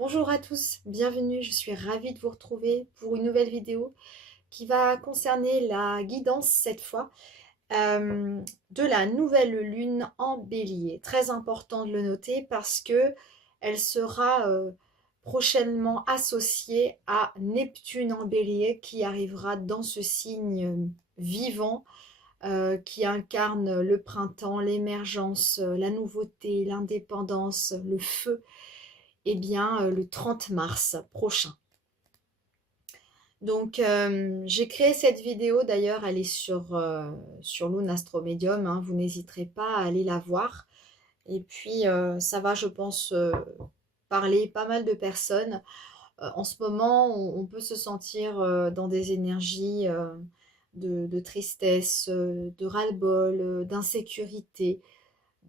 Bonjour à tous, bienvenue, je suis ravie de vous retrouver pour une nouvelle vidéo qui va concerner la guidance cette fois de la nouvelle lune en bélier. Très important de le noter parce que elle sera prochainement associée à Neptune en bélier qui arrivera dans ce signe vivant qui incarne le printemps, l'émergence, la nouveauté, l'indépendance, le feu eh bien, le 30 mars prochain. Donc, j'ai créé cette vidéo, d'ailleurs, elle est sur Lune Astromedium, hein, vous n'hésiterez pas à aller la voir. Et puis, ça va, je pense, parler pas mal de personnes. En ce moment, on peut se sentir dans des énergies de tristesse, de ras-le-bol, d'insécurité,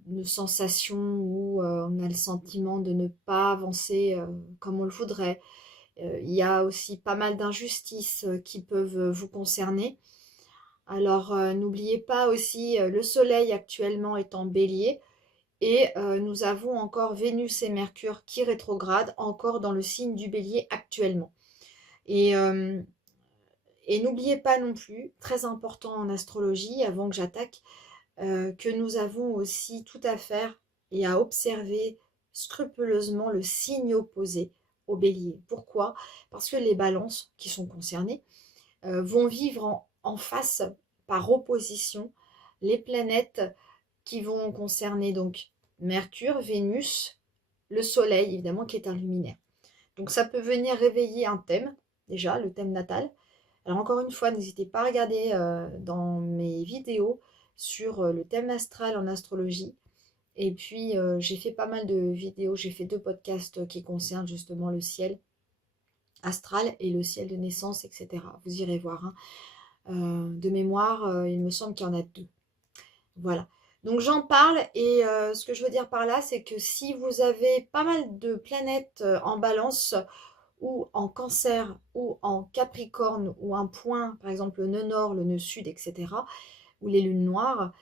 une sensation où on a le sentiment de ne pas avancer comme on le voudrait. Il y a aussi pas mal d'injustices qui peuvent vous concerner. Alors n'oubliez pas aussi, le soleil actuellement est en bélier et nous avons encore Vénus et Mercure qui rétrogradent encore dans le signe du bélier actuellement. Et, euh, et n'oubliez pas non plus, très important en astrologie, avant que j'attaque, que nous avons aussi tout à faire et à observer scrupuleusement le signe opposé au bélier. Pourquoi? Parce que les balances qui sont concernées vont vivre en face, par opposition, les planètes qui vont concerner donc Mercure, Vénus, le Soleil, évidemment, qui est un luminaire. Donc ça peut venir réveiller un thème, déjà, le thème natal. Alors encore une fois, n'hésitez pas à regarder dans mes vidéos sur le thème astral en astrologie. Et puis j'ai fait pas mal de vidéos, j'ai fait 2 podcasts qui concernent justement le ciel astral et le ciel de naissance, etc. Vous irez voir, hein. De mémoire, il me semble qu'il y en a 2. Voilà. Donc j'en parle et ce que je veux dire par là, c'est que si vous avez pas mal de planètes en balance ou en cancer ou en capricorne ou un point, par exemple le nœud nord, le nœud sud, etc., ou les lunes noires,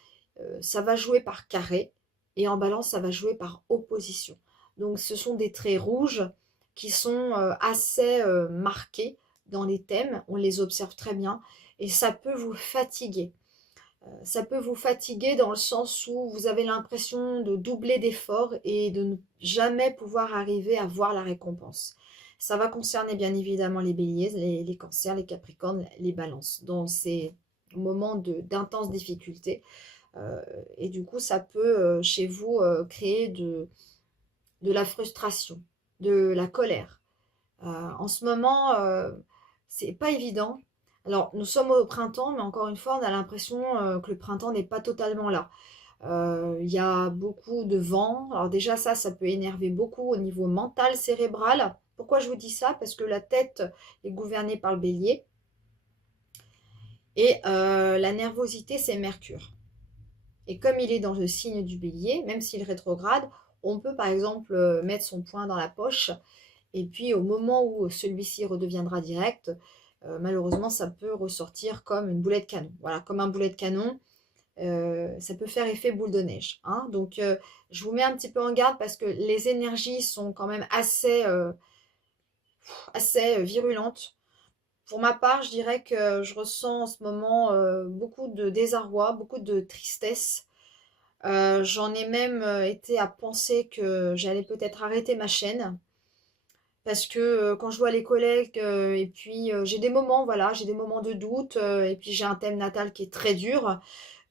ça va jouer par carré et en balance, ça va jouer par opposition. Donc ce sont des traits rouges qui sont assez marqués dans les thèmes, on les observe très bien et ça peut vous fatiguer. Ça peut vous fatiguer dans le sens où vous avez l'impression de doubler d'efforts et de ne jamais pouvoir arriver à voir la récompense. Ça va concerner bien évidemment les béliers, les cancers, les capricornes, les balances, dans ces moments d'intense difficulté. Euh, et du coup, ça peut chez vous créer de la frustration, de la colère. En ce moment, c'est pas évident. Alors, nous sommes au printemps, mais encore une fois, on a l'impression que le printemps n'est pas totalement là. Il y a beaucoup de vent. Alors déjà, ça peut énerver beaucoup au niveau mental, cérébral. Pourquoi je vous dis ça? Parce que la tête est gouvernée par le bélier. Et la nervosité, c'est Mercure. Et comme il est dans le signe du bélier, même s'il rétrograde, on peut par exemple mettre son poing dans la poche et puis au moment où celui-ci redeviendra direct, malheureusement ça peut ressortir comme une boulet de canon. Voilà, comme un boulet de canon, ça peut faire effet boule de neige, hein. Donc je vous mets un petit peu en garde parce que les énergies sont quand même assez virulentes. Pour ma part, je dirais que je ressens en ce moment beaucoup de désarroi, beaucoup de tristesse. J'en ai même été à penser que j'allais peut-être arrêter ma chaîne parce que quand je vois les collègues et puis j'ai des moments, voilà, j'ai des moments de doute et puis j'ai un thème natal qui est très dur,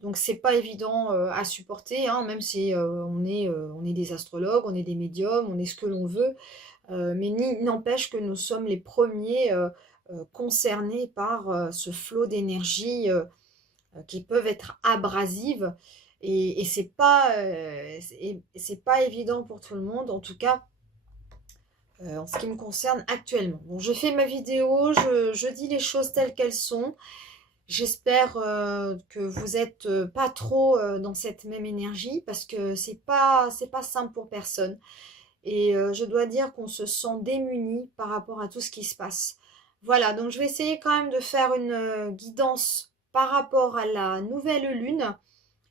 donc c'est pas évident à supporter, hein, même si on est des astrologues, on est des médiums, on est ce que l'on veut, mais n'empêche que nous sommes les premiers concernés par ce flot d'énergie qui peuvent être abrasives et c'est pas évident pour tout le monde, en tout cas en ce qui me concerne actuellement. Bon, je fais ma vidéo, je dis les choses telles qu'elles sont. J'espère que vous êtes pas trop dans cette même énergie parce que c'est pas simple pour personne. Et je dois dire qu'on se sent démuni par rapport à tout ce qui se passe. Voilà, donc je vais essayer quand même de faire une guidance par rapport à la nouvelle lune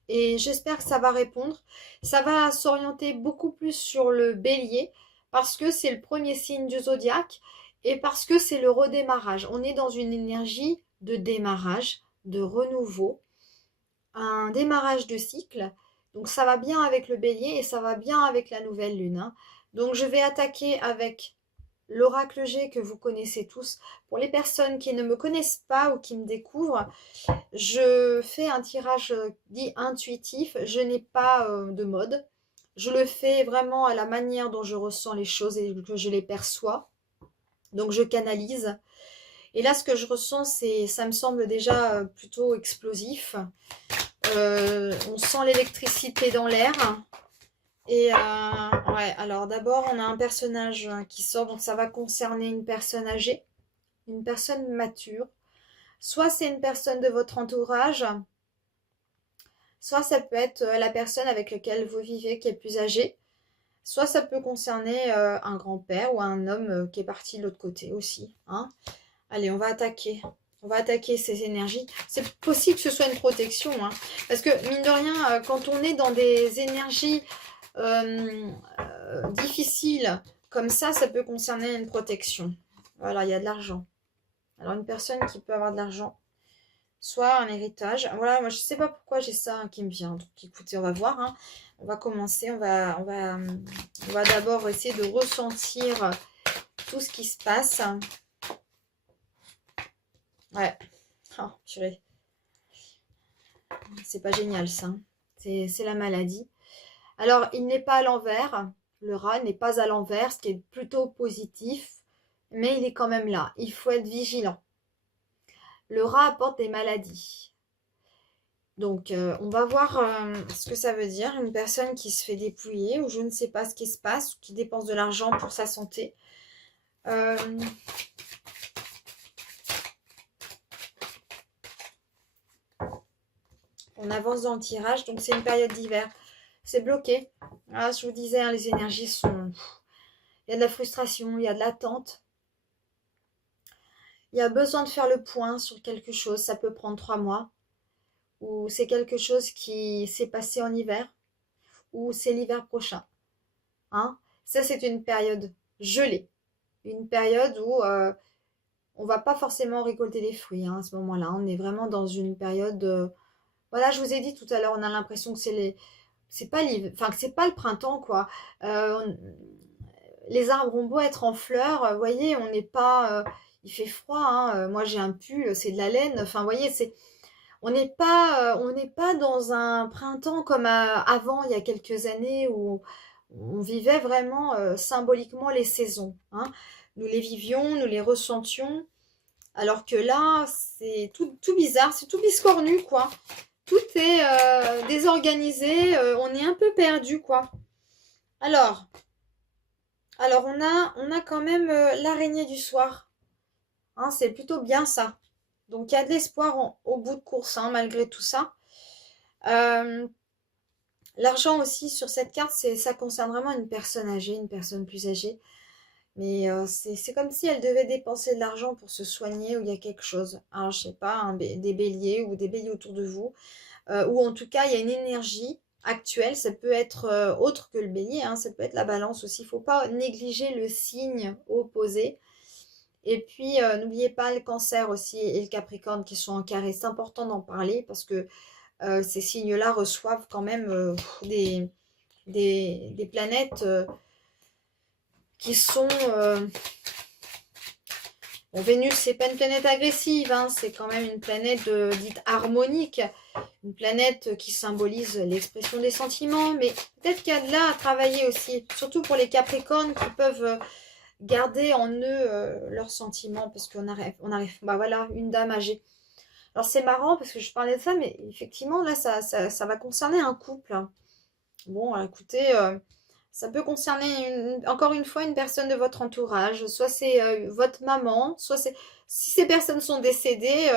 et j'espère que ça va répondre. Ça va s'orienter beaucoup plus sur le bélier parce que c'est le premier signe du zodiaque et parce que c'est le redémarrage. On est dans une énergie de démarrage, de renouveau, un démarrage de cycle. Donc ça va bien avec le bélier et ça va bien avec la nouvelle lune, hein. Donc je vais attaquer avec l'oracle G que vous connaissez tous. Pour les personnes qui ne me connaissent pas ou qui me découvrent, je fais un tirage dit intuitif. Je n'ai pas de mode. Je le fais vraiment à la manière dont je ressens les choses et que je les perçois. Donc je canalise. Et là, ce que je ressens, ça me semble déjà plutôt explosif. On sent l'électricité dans l'air. Et ouais, alors d'abord, on a un personnage qui sort, donc ça va concerner une personne âgée, une personne mature. Soit c'est une personne de votre entourage, soit ça peut être la personne avec laquelle vous vivez qui est plus âgée, soit ça peut concerner un grand-père ou un homme qui est parti de l'autre côté aussi, hein. Allez, on va attaquer. On va attaquer ces énergies. C'est possible que ce soit une protection, hein, parce que mine de rien, quand on est dans des énergies difficiles comme ça peut concerner une protection. Voilà, il y a de l'argent. Alors une personne qui peut avoir de l'argent, soit un héritage. Voilà, moi je sais pas pourquoi j'ai ça qui me vient. Donc écoutez, on va voir, hein. On va commencer, on va d'abord essayer de ressentir tout ce qui se passe. Ouais. Oh, purée. C'est pas génial ça. C'est la maladie. Alors, il n'est pas à l'envers. Le rat n'est pas à l'envers, ce qui est plutôt positif. Mais il est quand même là. Il faut être vigilant. Le rat apporte des maladies. Donc, on va voir ce que ça veut dire. Une personne qui se fait dépouiller ou je ne sais pas ce qui se passe, ou qui dépense de l'argent pour sa santé. On avance dans le tirage, donc c'est une période d'hiver. C'est bloqué. Ah, je vous disais, hein, les énergies sont... Il y a de la frustration, il y a de l'attente. Il y a besoin de faire le point sur quelque chose. Ça peut prendre 3 mois. Ou c'est quelque chose qui s'est passé en hiver. Ou c'est l'hiver prochain. Hein, ça, c'est une période gelée. Une période où on va pas forcément récolter les fruits, hein, à ce moment-là. On est vraiment dans une période... Voilà, je vous ai dit tout à l'heure, on a l'impression que c'est pas l'hiver, enfin que c'est pas le printemps, quoi. Les arbres ont beau être en fleurs, vous voyez, on n'est pas, il fait froid, hein, moi j'ai un pull, c'est de la laine. Enfin, vous voyez, on n'est pas dans un printemps comme avant, il y a quelques années où on vivait vraiment symboliquement les saisons, hein. Nous les vivions, nous les ressentions. Alors que là, c'est tout bizarre, c'est tout biscornu, quoi. Tout est désorganisé, on est un peu perdu, quoi. Alors on a quand même l'araignée du soir, hein, c'est plutôt bien ça. Donc il y a de l'espoir au bout de course, hein, malgré tout ça. L'argent aussi sur cette carte, ça concerne vraiment une personne âgée, une personne plus âgée. Mais c'est comme si elle devait dépenser de l'argent pour se soigner ou il y a quelque chose. Alors je sais pas, hein, des béliers ou des béliers autour de vous. Ou en tout cas, il y a une énergie actuelle. Ça peut être autre que le bélier, hein, ça peut être la balance aussi. Il ne faut pas négliger le signe opposé. Et puis, n'oubliez pas le cancer aussi et le capricorne qui sont en carré. C'est important d'en parler parce que ces signes-là reçoivent quand même des planètes qui sont... Bon, Vénus, c'est pas une planète agressive, hein, c'est quand même une planète dite harmonique, une planète qui symbolise l'expression des sentiments, mais peut-être qu'il y a de là à travailler aussi, surtout pour les Capricornes qui peuvent garder en eux leurs sentiments, parce qu'on arrive, bah voilà, une dame âgée. Alors c'est marrant parce que je parlais de ça, mais effectivement là ça va concerner un couple, hein. Bon, écoutez, ça peut concerner encore une fois une personne de votre entourage, soit c'est votre maman, soit c'est... Si ces personnes sont décédées,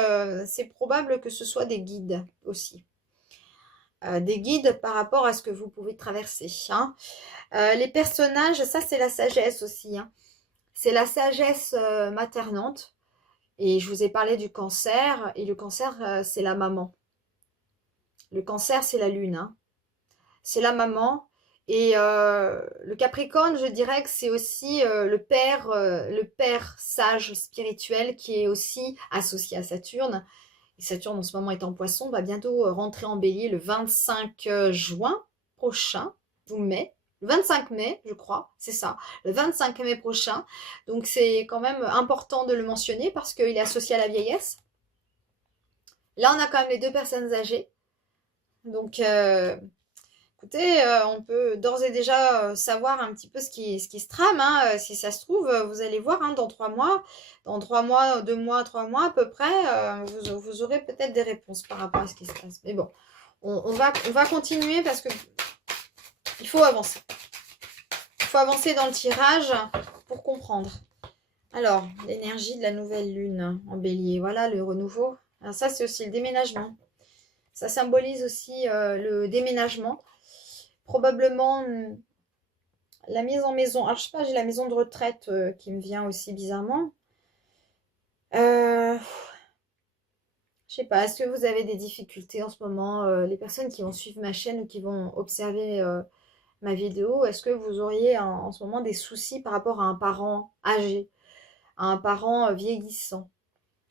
c'est probable que ce soit des guides aussi. Des guides par rapport à ce que vous pouvez traverser, hein. Les personnages, ça c'est la sagesse aussi, hein. C'est la sagesse maternante. Et je vous ai parlé du cancer, et le cancer, c'est la maman. Le cancer, c'est la lune, hein. C'est la maman. Et le Capricorne, je dirais que c'est aussi le père sage spirituel qui est aussi associé à Saturne. Et Saturne en ce moment est en Poisson, va bientôt rentrer en Bélier le 25 juin prochain, ou mai, le 25 mai, je crois, c'est ça, le 25 mai prochain. Donc c'est quand même important de le mentionner parce qu'il est associé à la vieillesse. Là, on a quand même les deux personnes âgées. Donc, écoutez, on peut d'ores et déjà savoir un petit peu ce qui se trame. Hein. Si ça se trouve, vous allez voir hein, dans 3 mois, 2 mois, 3 mois à peu près, vous aurez peut-être des réponses par rapport à ce qui se passe. Mais bon, on va continuer parce que il faut avancer. Il faut avancer dans le tirage pour comprendre. Alors, l'énergie de la nouvelle lune en bélier, voilà le renouveau. Alors ça, c'est aussi le déménagement. Ça symbolise aussi le déménagement. Probablement la mise en maison. Alors, je sais pas, j'ai la maison de retraite qui me vient aussi bizarrement. Je sais pas, est-ce que vous avez des difficultés en ce moment les personnes qui vont suivre ma chaîne ou qui vont observer ma vidéo, est-ce que vous auriez en ce moment des soucis par rapport à un parent âgé, à un parent vieillissant,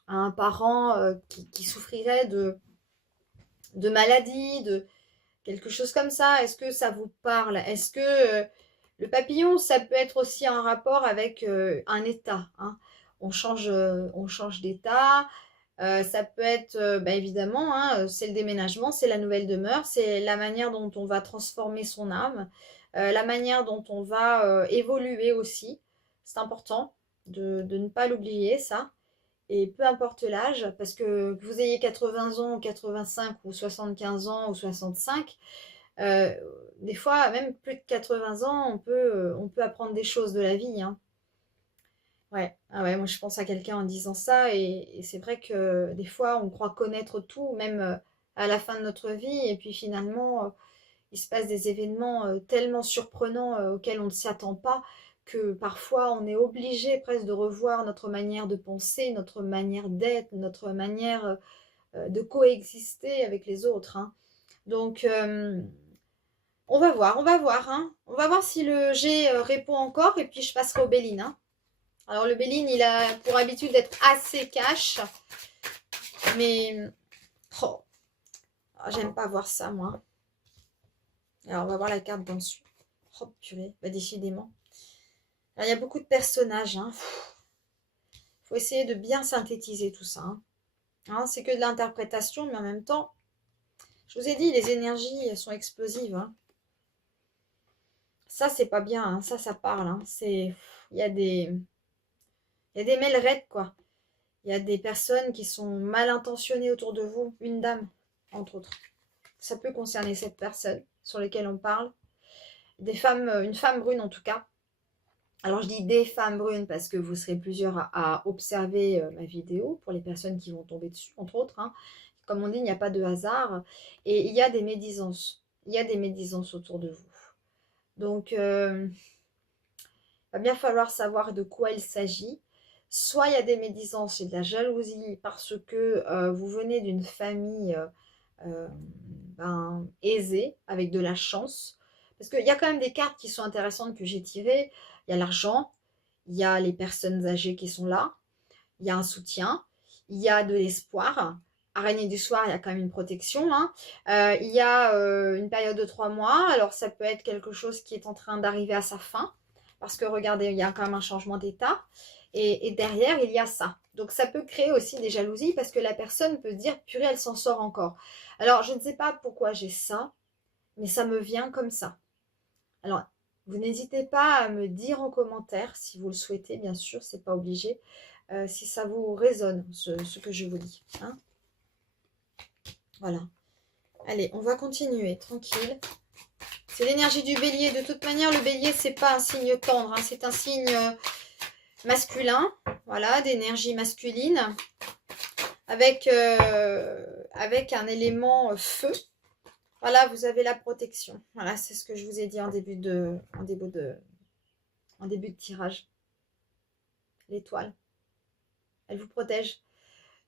à un parent qui souffrirait de maladie, de quelque chose comme ça? Est-ce que ça vous parle? Est-ce que le papillon, ça peut être aussi en rapport avec un état, hein? On change d'état. Ça peut être, bah, évidemment, hein, c'est le déménagement, c'est la nouvelle demeure, c'est la manière dont on va transformer son âme, la manière dont on va évoluer aussi. C'est important de ne pas l'oublier, ça. Et peu importe l'âge, parce que vous ayez 80 ans, ou 85 ou 75 ans ou 65, euh, des fois, même plus de 80 ans, on peut apprendre des choses de la vie. Hein. Ouais, ah ouais, moi je pense à quelqu'un en disant ça, et c'est vrai que des fois on croit connaître tout, même à la fin de notre vie, et puis finalement il se passe des événements tellement surprenants auxquels on ne s'y attend pas, que parfois on est obligé presque de revoir notre manière de penser, notre manière d'être, notre manière de coexister avec les autres. Hein. Donc on va voir, hein. On va voir si le G répond encore, et puis je passerai au Béline. Hein. Alors le Béline, il a pour habitude d'être assez cash, mais oh, j'aime pas voir ça, moi. Alors on va voir la carte d'en dessus. Oh purée, bah décidément. Alors, il y a beaucoup de personnages, hein. Faut essayer de bien synthétiser tout ça. Hein. Hein, c'est que de l'interprétation, mais en même temps, je vous ai dit, les énergies elles sont explosives. Hein. Ça, c'est pas bien, hein. Ça parle. Hein. Il y a des... Il y a des mêlerettes, quoi. Il y a des personnes qui sont mal intentionnées autour de vous. Une dame, entre autres. Ça peut concerner cette personne sur laquelle on parle. Des femmes, une femme brune en tout cas. Alors je dis des femmes brunes parce que vous serez plusieurs à observer ma vidéo pour les personnes qui vont tomber dessus, entre autres. Hein. Comme on dit, il n'y a pas de hasard. Et il y a des médisances. Il y a des médisances autour de vous. Donc, il va bien falloir savoir de quoi il s'agit. Soit il y a des médisances et de la jalousie parce que vous venez d'une famille aisée, avec de la chance. Parce qu'il y a quand même des cartes qui sont intéressantes que j'ai tirées. Il y a l'argent, il y a les personnes âgées qui sont là, il y a un soutien, il y a de l'espoir. Araignée du soir, il y a quand même une protection. Hein. Il y a une période de 3 mois. Alors ça peut être quelque chose qui est en train d'arriver à sa fin. Parce que regardez, il y a quand même un changement d'état. Et derrière, il y a ça. Donc ça peut créer aussi des jalousies parce que la personne peut se dire, purée, elle s'en sort encore. Alors je ne sais pas pourquoi j'ai ça, mais ça me vient comme ça. Alors, vous n'hésitez pas à me dire en commentaire, si vous le souhaitez, bien sûr, c'est pas obligé, si ça vous résonne, ce que je vous dis. Hein. Voilà. Allez, on va continuer, tranquille. C'est l'énergie du bélier. De toute manière, le bélier, c'est pas un signe tendre, hein, c'est un signe masculin, voilà, d'énergie masculine, avec un élément feu. Voilà, vous avez la protection. Voilà, c'est ce que je vous ai dit en début de tirage. L'étoile, elle vous protège.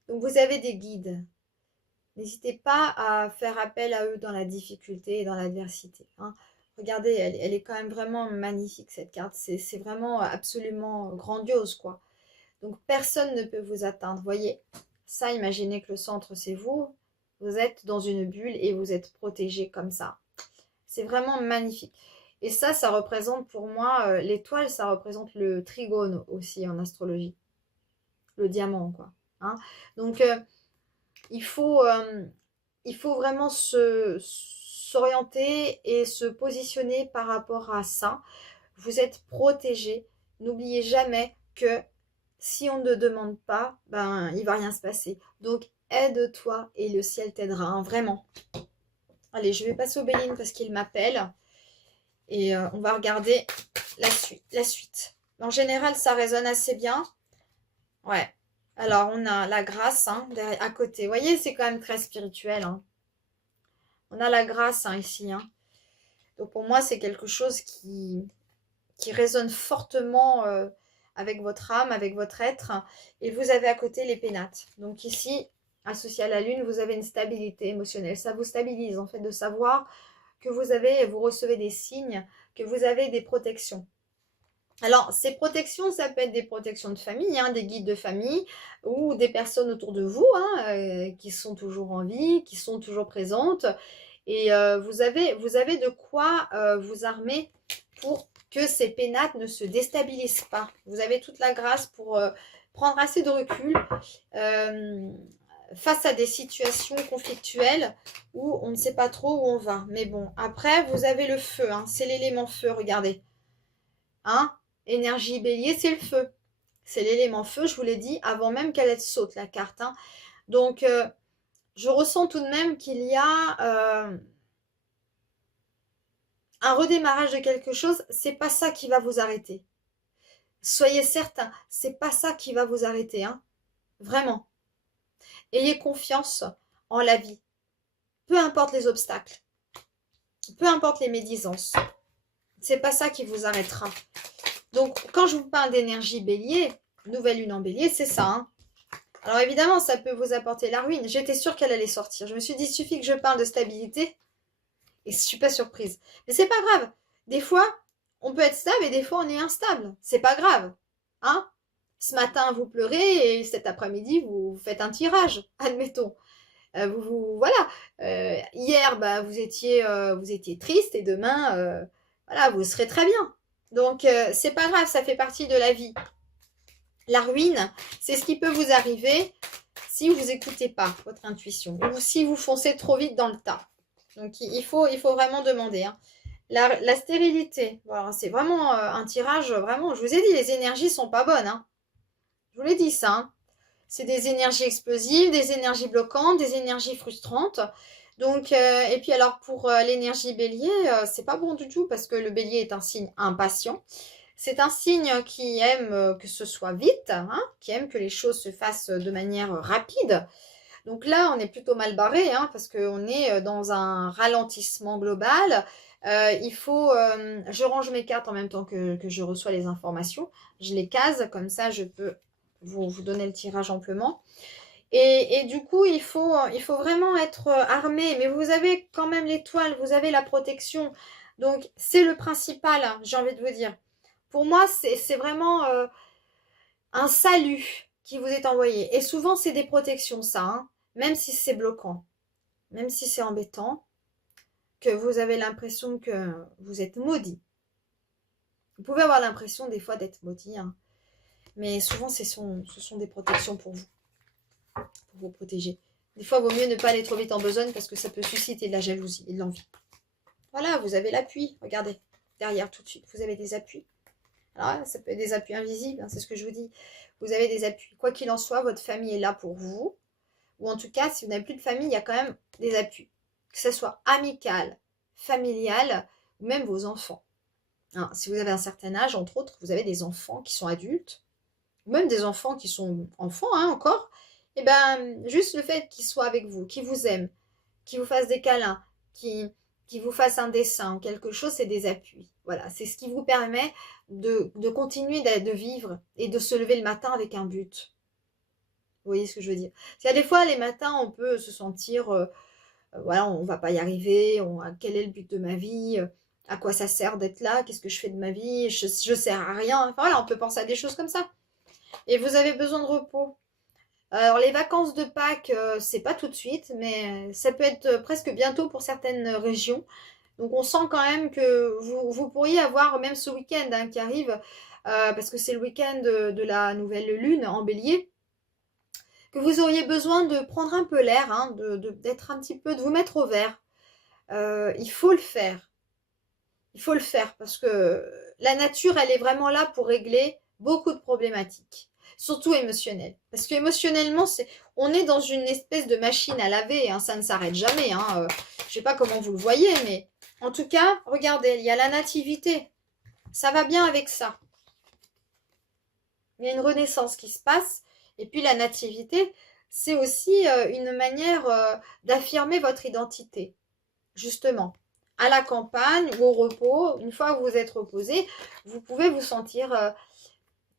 Donc vous avez des guides. N'hésitez pas à faire appel à eux dans la difficulté et dans l'adversité. Hein. Regardez, elle est quand même vraiment magnifique cette carte. C'est vraiment absolument grandiose, quoi. Donc personne ne peut vous atteindre, voyez. Ça, imaginez que le centre, c'est vous. Vous êtes dans une bulle et vous êtes protégé comme ça. C'est vraiment magnifique. Et ça représente pour moi, l'étoile, ça représente le trigone aussi en astrologie. Le diamant, quoi. Hein. Donc, il faut, vraiment s'orienter et se positionner par rapport à ça. Vous êtes protégé. N'oubliez jamais que si on ne demande pas, ben, il va rien se passer. Donc, aide-toi et le ciel t'aidera, hein, vraiment. Allez, je vais passer au Béline parce qu'il m'appelle. Et on va regarder la suite. En général, ça résonne assez bien. Ouais. Alors, on a la grâce hein, à côté. Vous voyez, c'est quand même très spirituel. Hein. On a la grâce hein, ici. Hein. Donc, pour moi, c'est quelque chose qui résonne fortement avec votre âme, avec votre être. Et vous avez à côté les pénates. Donc, ici, associé à la lune, vous avez une stabilité émotionnelle. Ça vous stabilise, en fait, de savoir que vous recevez des signes, que vous avez des protections. Alors, ces protections, ça peut être des protections de famille, hein, des guides de famille ou des personnes autour de vous hein, qui sont toujours en vie, qui sont toujours présentes. Et vous avez de quoi vous armer pour que ces pénates ne se déstabilisent pas. Vous avez toute la grâce pour prendre assez de recul face à des situations conflictuelles où on ne sait pas trop où on va. Mais bon, après, vous avez le feu, hein, c'est l'élément feu, regardez. Hein, énergie bélier, c'est le feu. C'est l'élément feu, je vous l'ai dit, avant même qu'elle saute la carte. Hein. Donc, je ressens tout de même qu'il y a un redémarrage de quelque chose. C'est pas ça qui va vous arrêter. Soyez certain, c'est pas ça qui va vous arrêter. Hein. Vraiment. Ayez confiance en la vie. Peu importe les obstacles. Peu importe les médisances. C'est pas ça qui vous arrêtera. Donc, quand je vous parle d'énergie bélier, nouvelle lune en bélier, c'est ça. Hein. Alors évidemment, ça peut vous apporter la ruine. J'étais sûre qu'elle allait sortir. Je me suis dit, il suffit que je parle de stabilité. Et je suis pas surprise. Mais c'est pas grave. Des fois, on peut être stable et des fois, on est instable. C'est pas grave. Hein? Ce matin, vous pleurez et cet après-midi, vous faites un tirage, admettons. Voilà. Hier, bah, vous étiez triste et demain, voilà, vous serez très bien. Donc, c'est pas grave, ça fait partie de la vie. La ruine, c'est ce qui peut vous arriver si vous n'écoutez pas votre intuition ou si vous foncez trop vite dans le tas. Donc, il faut vraiment demander. Hein. La stérilité, voilà, c'est vraiment un tirage, vraiment, je vous ai dit, les énergies sont pas bonnes. Hein. Je vous l'ai dit ça. Hein. C'est des énergies explosives, des énergies bloquantes, des énergies frustrantes. Donc, et puis alors pour l'énergie bélier, c'est pas bon du tout parce que le bélier est un signe impatient. C'est un signe qui aime que ce soit vite, hein, qui aime que les choses se fassent de manière rapide. Donc là, on est plutôt mal barré hein, parce qu'on est dans un ralentissement global. Je range mes cartes en même temps que je reçois les informations. Je les case, comme ça je peux vous donner le tirage amplement. Et du coup, il faut vraiment être armé. Mais vous avez quand même l'étoile, vous avez la protection. Donc, c'est le principal, hein, j'ai envie de vous dire. Pour moi, c'est vraiment un salut qui vous est envoyé. Et souvent, c'est des protections, ça. Hein, même si c'est bloquant, même si c'est embêtant, que vous avez l'impression que vous êtes maudit. Vous pouvez avoir l'impression des fois d'être maudit. Hein, mais souvent, ce sont des protections pour vous. Pour vous protéger. Des fois, il vaut mieux ne pas aller trop vite en besogne parce que ça peut susciter de la jalousie et de l'envie. Voilà, vous avez l'appui. Regardez, derrière tout de suite, vous avez des appuis. Alors, ça peut être des appuis invisibles, hein, c'est ce que je vous dis. Vous avez des appuis. Quoi qu'il en soit, votre famille est là pour vous. Ou en tout cas, si vous n'avez plus de famille, il y a quand même des appuis. Que ce soit amical, familial, ou même vos enfants. Hein, si vous avez un certain âge, entre autres, vous avez des enfants qui sont adultes, ou même des enfants qui sont enfants hein, encore, et bien, juste le fait qu'ils soient avec vous, qu'ils vous aiment, qu'ils vous fassent des câlins, qu'ils vous fassent un dessin ou quelque chose, c'est des appuis. Voilà, c'est ce qui vous permet de continuer de vivre et de se lever le matin avec un but. Vous voyez ce que je veux dire? Parce qu'il y a des fois, les matins, on peut se sentir, voilà, on ne va pas y arriver, quel est le but de ma vie? À quoi ça sert d'être là? Qu'est-ce que je fais de ma vie? Je sers à rien. Enfin voilà, on peut penser à des choses comme ça. Et vous avez besoin de repos. Alors les vacances de Pâques, c'est pas tout de suite, mais ça peut être presque bientôt pour certaines régions. Donc on sent quand même que vous pourriez avoir, même ce week-end hein, qui arrive, parce que c'est le week-end de la nouvelle lune en bélier, que vous auriez besoin de prendre un peu l'air, hein, d'être un petit peu, de vous mettre au vert. Il faut le faire. Il faut le faire parce que la nature, elle est vraiment là pour régler beaucoup de problématiques, surtout émotionnelles. Parce qu'émotionnellement, on est dans une espèce de machine à laver, hein, ça ne s'arrête jamais. Hein. Je ne sais pas comment vous le voyez, mais en tout cas, regardez, il y a la nativité. Ça va bien avec ça. Il y a une renaissance qui se passe. Et puis la nativité, c'est aussi une manière d'affirmer votre identité, justement. À la campagne ou au repos, une fois que vous êtes reposé, vous pouvez vous sentir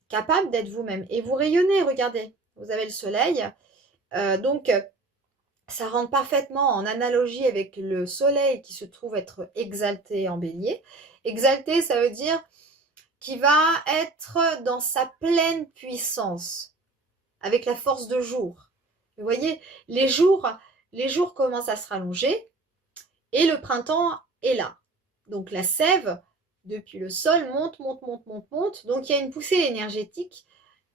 capable d'être vous-même. Et vous rayonnez, regardez, vous avez le soleil. Donc, ça rentre parfaitement en analogie avec le soleil qui se trouve être exalté en bélier. Exalté, ça veut dire qu'il va être dans sa pleine puissance, avec la force de jour. Vous voyez, les jours commencent à se rallonger et le printemps est là. Donc la sève, depuis le sol, monte, monte, monte, monte, monte. Donc il y a une poussée énergétique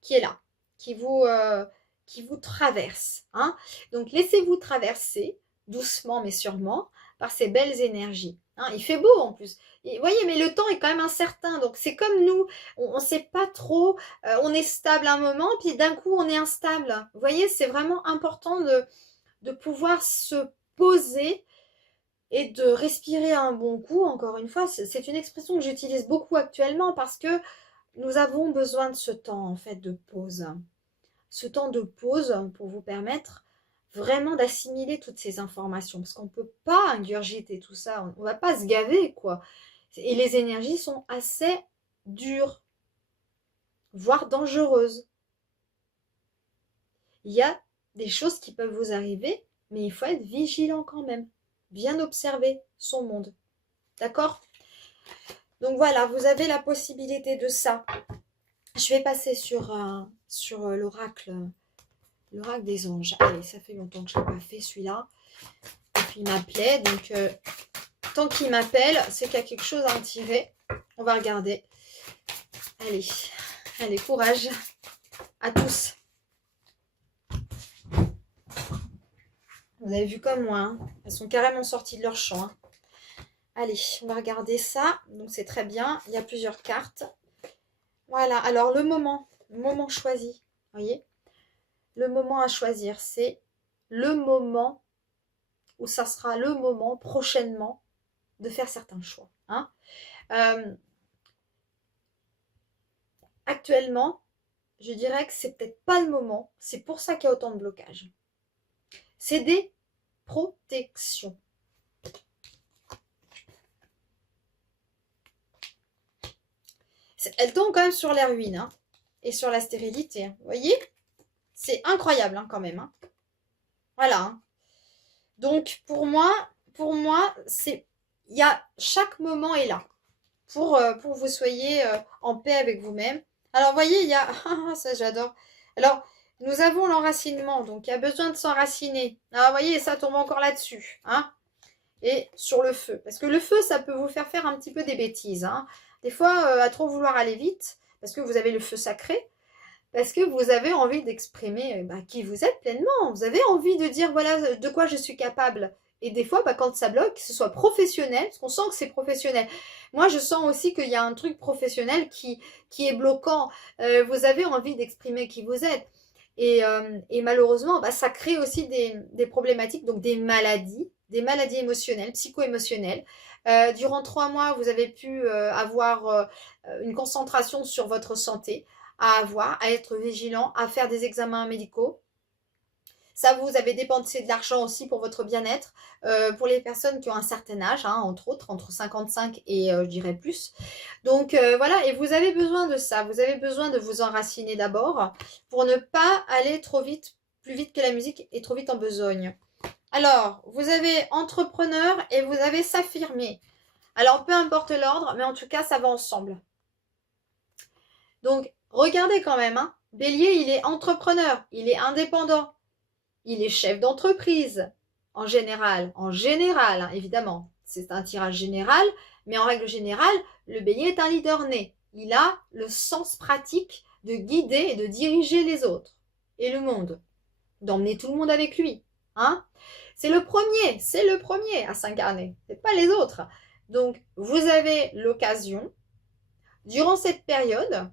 qui est là, qui vous traverse. Hein. Donc laissez-vous traverser, doucement mais sûrement, par ces belles énergies. Hein. Il fait beau en plus. Et, voyez, mais le temps est quand même incertain. Donc c'est comme nous, on ne sait pas trop, on est stable un moment, puis d'un coup on est instable. Vous voyez, c'est vraiment important de pouvoir se poser et de respirer un bon coup. Encore une fois, c'est une expression que j'utilise beaucoup actuellement parce que nous avons besoin de ce temps en fait de pause. Ce temps de pause pour vous permettre vraiment d'assimiler toutes ces informations parce qu'on ne peut pas ingurgiter tout ça, on ne va pas se gaver quoi. Et les énergies sont assez dures, voire dangereuses. Il y a des choses qui peuvent vous arriver, mais il faut être vigilant quand même, bien observer son monde. D'accord? Donc voilà, vous avez la possibilité de ça. Je vais passer sur l'oracle des anges. Allez, ça fait longtemps que je n'ai pas fait celui-là. Et puis il m'appelait, donc tant qu'il m'appelle, c'est qu'il y a quelque chose à en tirer. On va regarder. Allez, allez, courage à tous. Vous avez vu comme moi, hein, elles sont carrément sorties de leur champ. Hein. Allez, on va regarder ça. Donc c'est très bien, il y a plusieurs cartes. Voilà, alors le moment choisi, voyez, le moment à choisir, c'est le moment où ça sera le moment prochainement de faire certains choix. Hein. Actuellement, je dirais que c'est peut-être pas le moment, c'est pour ça qu'il y a autant de blocages. C'est des protections. Elle tombe quand même sur les ruines hein, et sur la stérilité. Hein. Vous voyez, c'est incroyable hein, quand même. Hein. Voilà. Hein. Donc pour moi, c'est, chaque moment est là pour vous soyez en paix avec vous-même. Alors vous voyez, il y a ça j'adore. Alors nous avons l'enracinement, donc il y a besoin de s'enraciner. Alors vous voyez, ça tombe encore là-dessus, hein. Et sur le feu, parce que le feu, ça peut vous faire un petit peu des bêtises. Hein. Des fois, à trop vouloir aller vite, parce que vous avez le feu sacré, parce que vous avez envie d'exprimer qui vous êtes pleinement. Vous avez envie de dire, voilà, de quoi je suis capable. Et des fois, quand ça bloque, que ce soit professionnel, parce qu'on sent que c'est professionnel. Moi, je sens aussi qu'il y a un truc professionnel qui est bloquant. Vous avez envie d'exprimer qui vous êtes. Et malheureusement, ça crée aussi des problématiques, donc des maladies émotionnelles, psycho-émotionnelles. Durant 3 mois, vous avez pu avoir une concentration sur votre santé, à être vigilant, à faire des examens médicaux. Ça, vous avez dépensé de l'argent aussi pour votre bien-être. Pour les personnes qui ont un certain âge, hein, entre autres, entre 55 et je dirais plus. Donc voilà, et vous avez besoin de ça. Vous avez besoin de vous enraciner d'abord pour ne pas aller trop vite, plus vite que la musique et trop vite en besogne. Alors, vous avez entrepreneur et vous avez s'affirmer. Alors, peu importe l'ordre, mais en tout cas, ça va ensemble. Donc, regardez quand même, hein. Bélier, il est entrepreneur, il est indépendant, il est chef d'entreprise, en général, hein, évidemment. C'est un tirage général, mais en règle générale, le bélier est un leader né. Il a le sens pratique de guider et de diriger les autres et le monde, d'emmener tout le monde avec lui. Hein, c'est le premier à s'incarner, c'est pas les autres. Donc, vous avez l'occasion, durant cette période,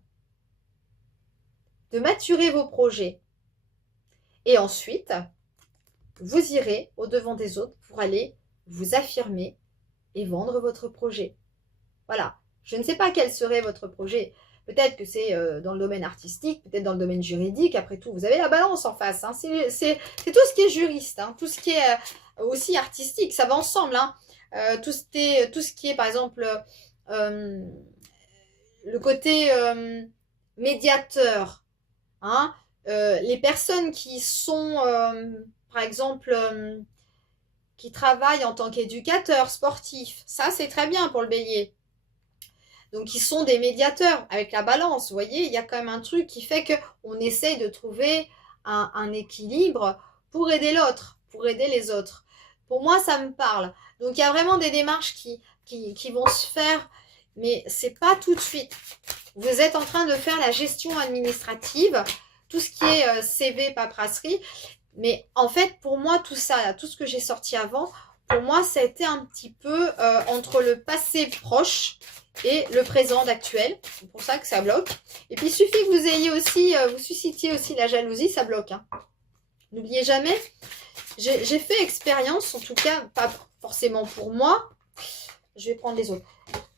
de maturer vos projets. Et ensuite, vous irez au-devant des autres pour aller vous affirmer et vendre votre projet. Voilà. Je ne sais pas quel serait votre projet. Peut-être que c'est dans le domaine artistique, peut-être dans le domaine juridique. Après tout, vous avez la balance en face. Hein. C'est tout ce qui est juriste, hein. Tout ce qui est aussi artistique. Ça va ensemble. Hein. Tout ce qui est, par exemple, le côté médiateur. Hein. Les personnes qui sont, par exemple, qui travaillent en tant qu'éducateurs sportifs, ça c'est très bien pour le bélier. Donc ils sont des médiateurs avec la balance, vous voyez, il y a quand même un truc qui fait qu'on essaye de trouver un équilibre pour aider l'autre, pour aider les autres. Pour moi, ça me parle. Donc il y a vraiment des démarches qui vont se faire, mais c'est pas tout de suite. Vous êtes en train de faire la gestion administrative, tout ce qui est CV, paperasserie. Mais en fait, pour moi, tout ça, là, tout ce que j'ai sorti avant, pour moi, ça a été un petit peu entre le passé proche et le présent actuel. C'est pour ça que ça bloque. Et puis, il suffit que vous ayez aussi, vous suscitiez aussi la jalousie, ça bloque. Hein. N'oubliez jamais, j'ai fait expérience, en tout cas, pas forcément pour moi. Je vais prendre les autres.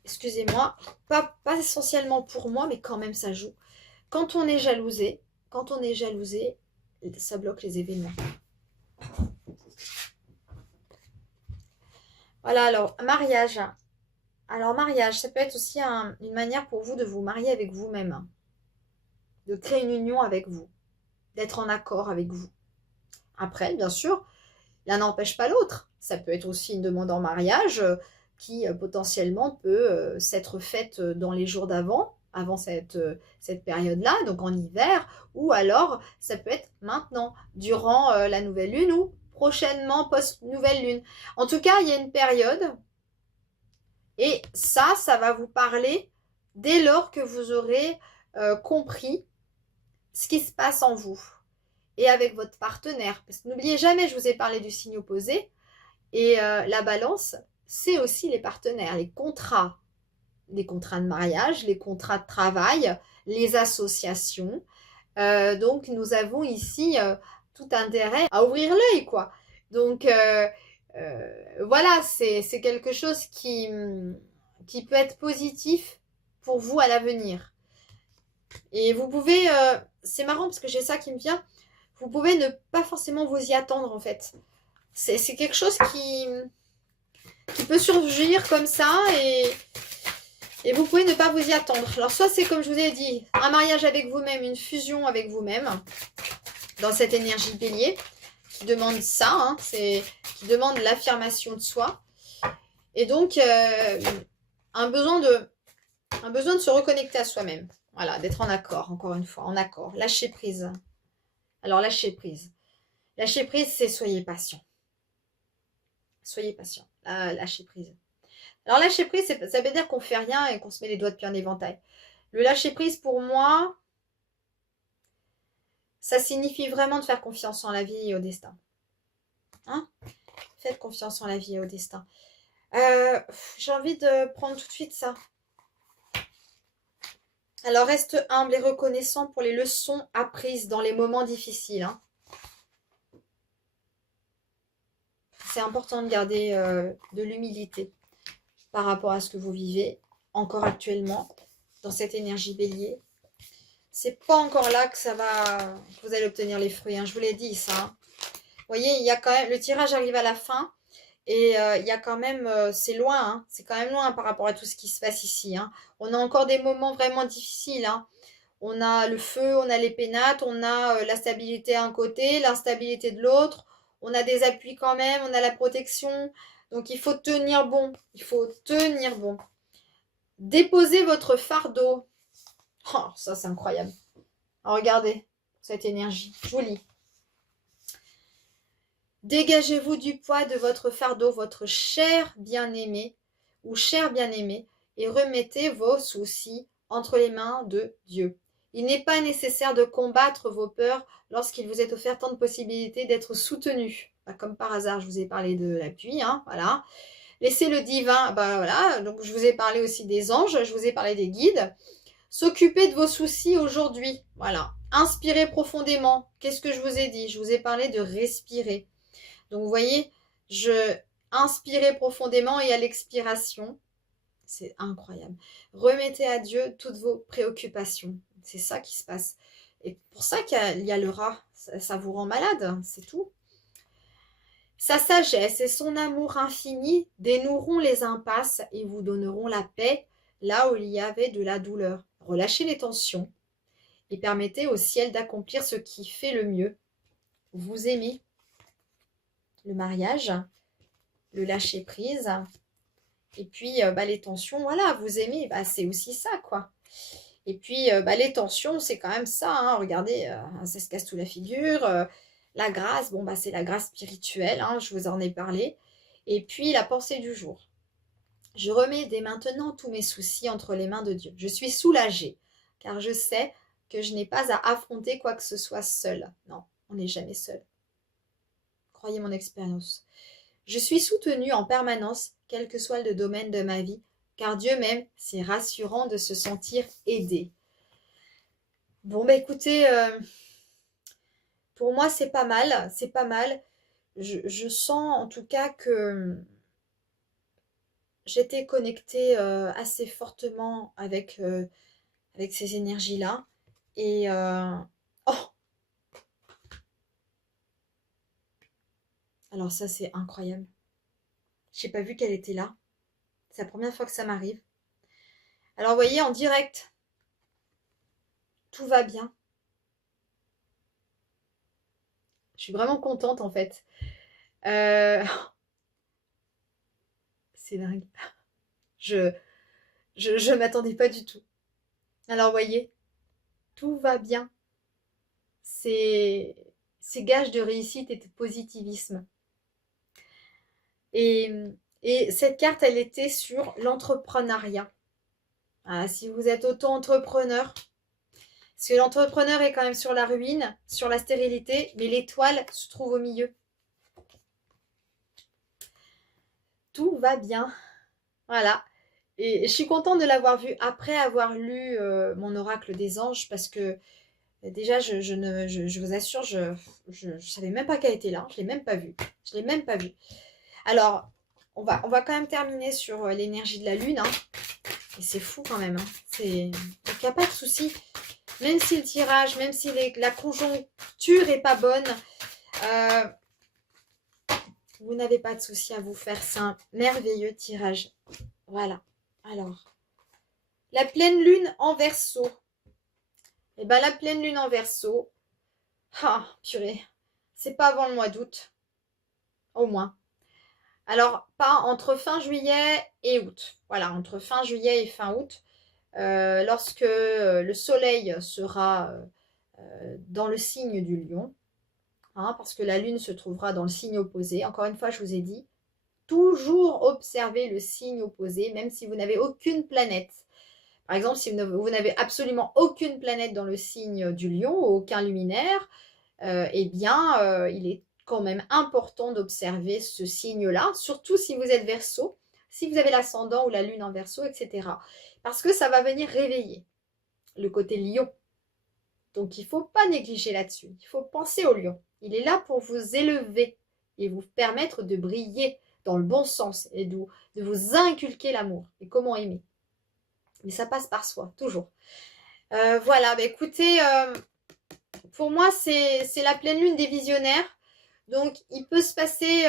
Excusez-moi, pas essentiellement pour moi, mais quand même ça joue. Quand on est jalousé, ça bloque les événements. Voilà, alors, mariage. Alors, mariage, ça peut être aussi une manière pour vous de vous marier avec vous-même, de créer une union avec vous, d'être en accord avec vous. Après, bien sûr, l'un n'empêche pas l'autre. Ça peut être aussi une demande en mariage qui potentiellement peut s'être faite dans les jours d'avant, avant cette période-là, donc en hiver, ou alors ça peut être maintenant, durant la nouvelle lune ou prochainement post-nouvelle lune. En tout cas, il y a une période et ça va vous parler dès lors que vous aurez compris ce qui se passe en vous et avec votre partenaire. Parce que n'oubliez jamais, je vous ai parlé du signe opposé et la balance, c'est aussi les partenaires, les contrats de mariage, les contrats de travail, les associations. Donc, nous avons ici tout intérêt à ouvrir l'œil, quoi. Donc, voilà, c'est quelque chose qui peut être positif pour vous à l'avenir. Et vous pouvez, c'est marrant parce que j'ai ça qui me vient, vous pouvez ne pas forcément vous y attendre, en fait. C'est quelque chose qui peut surgir comme ça et vous pouvez ne pas vous y attendre. Alors, soit c'est comme je vous ai dit, un mariage avec vous-même, une fusion avec vous-même, dans cette énergie bélier, qui demande ça, hein, qui demande l'affirmation de soi. Et donc, un besoin de se reconnecter à soi-même. Voilà, d'être en accord, encore une fois, en accord. Lâcher prise. Alors, lâcher prise. Lâcher prise, c'est soyez patient. Soyez patient. Lâcher prise. Alors, lâcher prise, ça veut dire qu'on fait rien et qu'on se met les doigts de pied en éventail. Le lâcher prise, pour moi, ça signifie vraiment de faire confiance en la vie et au destin. Hein? Faites confiance en la vie et au destin. J'ai envie de prendre tout de suite ça. Alors, reste humble et reconnaissant pour les leçons apprises dans les moments difficiles. Hein. C'est important de garder de l'humilité par rapport à ce que vous vivez encore actuellement dans cette énergie bélier. C'est pas encore là que vous allez obtenir les fruits. Hein. Je vous l'ai dit ça. Hein. Vous voyez, il y a quand même le tirage arrive à la fin et il y a quand même c'est loin. Hein. C'est quand même loin par rapport à tout ce qui se passe ici. Hein. On a encore des moments vraiment difficiles. Hein. On a le feu, on a les pénates, on a la stabilité d'un côté, l'instabilité de l'autre. On a des appuis quand même, on a la protection. Donc, il faut tenir bon. Il faut tenir bon. Déposez votre fardeau. Oh, ça, c'est incroyable. Regardez cette énergie. Je vous lis. Dégagez-vous du poids de votre fardeau, votre cher bien-aimé ou cher bien-aimé, et remettez vos soucis entre les mains de Dieu. Il n'est pas nécessaire de combattre vos peurs lorsqu'il vous est offert tant de possibilités d'être soutenu. Comme par hasard, je vous ai parlé de la pluie, hein, voilà. Laissez le divin, voilà, donc je vous ai parlé aussi des anges, je vous ai parlé des guides. S'occuper de vos soucis aujourd'hui, voilà. Inspirez profondément. Qu'est-ce que je vous ai dit? Je vous ai parlé de respirer. Donc, vous voyez, je inspirais profondément et à l'expiration, c'est incroyable. Remettez à Dieu toutes vos préoccupations. C'est ça qui se passe. Et pour ça qu'il y a le rat. Ça vous rend malade, c'est tout. Sa sagesse et son amour infini dénoueront les impasses et vous donneront la paix là où il y avait de la douleur. Relâchez les tensions et permettez au ciel d'accomplir ce qui fait le mieux. Vous aimez le mariage, le lâcher prise, et puis les tensions, voilà, vous aimez, c'est aussi ça, quoi. Et puis les tensions, c'est quand même ça, hein, regardez, ça se casse tout la figure, la grâce, c'est la grâce spirituelle, hein, je vous en ai parlé, et puis la pensée du jour. Je remets dès maintenant tous mes soucis entre les mains de Dieu. Je suis soulagée, car je sais que je n'ai pas à affronter quoi que ce soit seul. Non, on n'est jamais seul. Croyez mon expérience. Je suis soutenue en permanence, quel que soit le domaine de ma vie, car Dieu même, c'est rassurant de se sentir aidé. Bon, écoutez, pour moi, c'est pas mal, c'est pas mal. Je sens en tout cas que j'étais connectée assez fortement avec ces énergies-là. Et oh, alors ça, c'est incroyable. J'ai pas vu qu'elle était là. C'est la première fois que ça m'arrive. Alors, vous voyez, en direct, tout va bien. Je suis vraiment contente, en fait. C'est dingue. Je m'attendais pas du tout. Alors, vous voyez, tout va bien. C'est gage de réussite et de positivisme. Et, et cette carte, elle était sur l'entrepreneuriat. Ah, si vous êtes auto-entrepreneur, parce que l'entrepreneur est quand même sur la ruine, sur la stérilité, mais l'étoile se trouve au milieu. Tout va bien. Voilà. Et je suis contente de l'avoir vu après avoir lu mon oracle des anges, parce que déjà, je vous assure, je savais même pas qu'elle était là. Je l'ai même pas vue. Je l'ai même pas vue. Alors, on va quand même terminer sur l'énergie de la lune. Hein. Et c'est fou quand même. Hein. Donc, il n'y a pas de souci. Même si le tirage, même si la conjoncture n'est pas bonne, vous n'avez pas de souci à vous faire. C'est un merveilleux tirage. Voilà. Alors, la pleine lune en Verseau. Et la pleine lune en Verseau, ah, purée, c'est pas avant le mois d'août, au moins. Alors, pas entre fin juillet et août. Voilà, entre fin juillet et fin août, lorsque le soleil sera dans le signe du lion, hein, parce que la lune se trouvera dans le signe opposé. Encore une fois, je vous ai dit, toujours observer le signe opposé, même si vous n'avez aucune planète. Par exemple, si vous n'avez absolument aucune planète dans le signe du lion, aucun luminaire, il est quand même important d'observer ce signe-là, surtout si vous êtes Verseau, si vous avez l'ascendant ou la lune en Verseau, etc. Parce que ça va venir réveiller le côté lion. Donc, il ne faut pas négliger là-dessus. Il faut penser au lion. Il est là pour vous élever et vous permettre de briller dans le bon sens et de vous inculquer l'amour et comment aimer. Mais ça passe par soi, toujours. Voilà, écoutez, pour moi, c'est la pleine lune des visionnaires. Donc, il peut se passer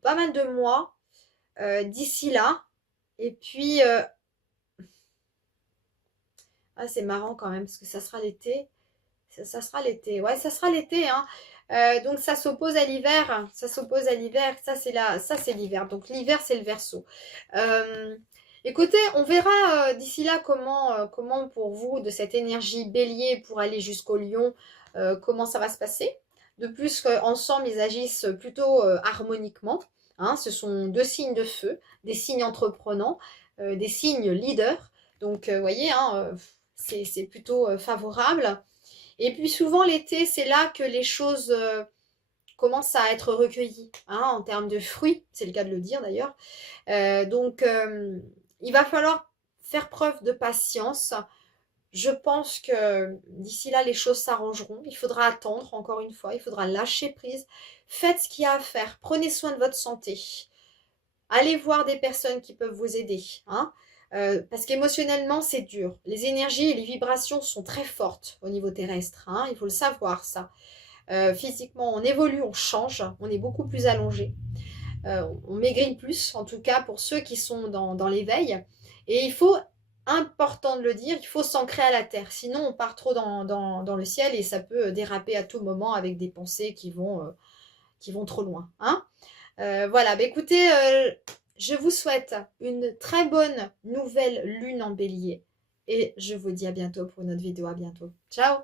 pas mal de mois d'ici là. Et puis, c'est marrant quand même, parce que ça sera l'été. Ça sera l'été. Ouais, ça sera l'été, hein. Donc ça s'oppose à l'hiver. Ça s'oppose à l'hiver. Ça c'est l'hiver. Donc l'hiver, c'est le Verseau. Écoutez, on verra d'ici là comment pour vous, de cette énergie bélier pour aller jusqu'au lion, comment ça va se passer. De plus, ensemble, ils agissent plutôt harmoniquement. Hein. Ce sont deux signes de feu, des signes entreprenants, des signes leaders. Donc, vous voyez, hein, c'est plutôt favorable. Et puis souvent, l'été, c'est là que les choses commencent à être recueillies, hein, en termes de fruits. C'est le cas de le dire d'ailleurs. Donc, il va falloir faire preuve de patience. Je pense que d'ici là, les choses s'arrangeront. Il faudra attendre, encore une fois. Il faudra lâcher prise. Faites ce qu'il y a à faire. Prenez soin de votre santé. Allez voir des personnes qui peuvent vous aider. Hein, parce qu'émotionnellement, c'est dur. Les énergies et les vibrations sont très fortes au niveau terrestre. Hein, il faut le savoir, ça. Physiquement, on évolue, on change. On est beaucoup plus allongé. On maigrit plus, en tout cas pour ceux qui sont dans l'éveil. Et il faut, important de le dire, il faut s'ancrer à la terre. Sinon, on part trop dans le ciel et ça peut déraper à tout moment avec des pensées qui vont trop loin. Hein. Voilà, bah écoutez, je vous souhaite une très bonne nouvelle lune en bélier. Et je vous dis à bientôt pour une autre vidéo. À bientôt. Ciao!